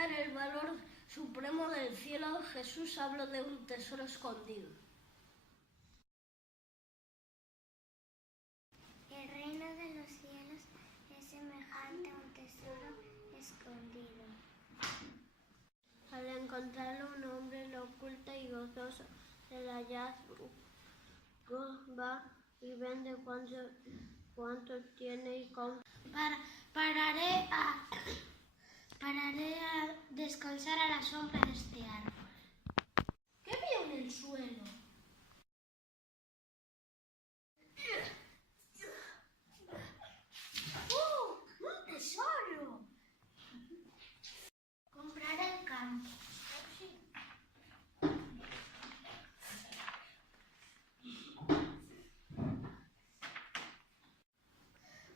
reflejar el valor supremo del cielo, Jesús habló de un tesoro escondido. El reino de los cielos es semejante a un tesoro escondido. Al encontrarlo, un hombre lo oculta y gozoso del hallazgo va y vende cuanto tiene y compra. Pararé a descansar a la sombra de este árbol. ¿Qué vio en el suelo? ¡Oh! ¡Un tesoro! Compraré el campo.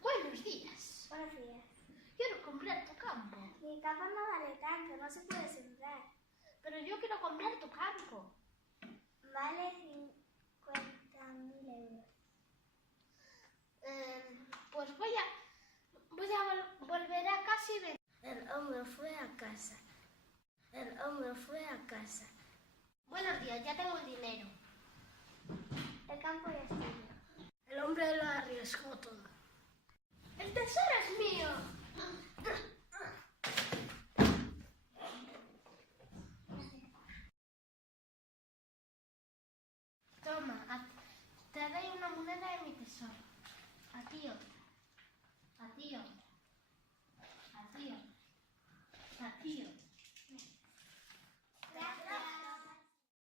Buenos días. Buenos días. Quiero comprar tu campo. Mi campo no vale tanto, no se puede sembrar. Pero yo quiero comprar tu campo. Vale 50.000 euros. Pues voy a volver a casa y ver. El hombre fue a casa. Buenos días, ya tengo el dinero. El campo ya está lleno. El hombre lo arriesgó todo. ¡El tesoro es mío! Toma, te doy una moneda de mi tesoro. Adiós.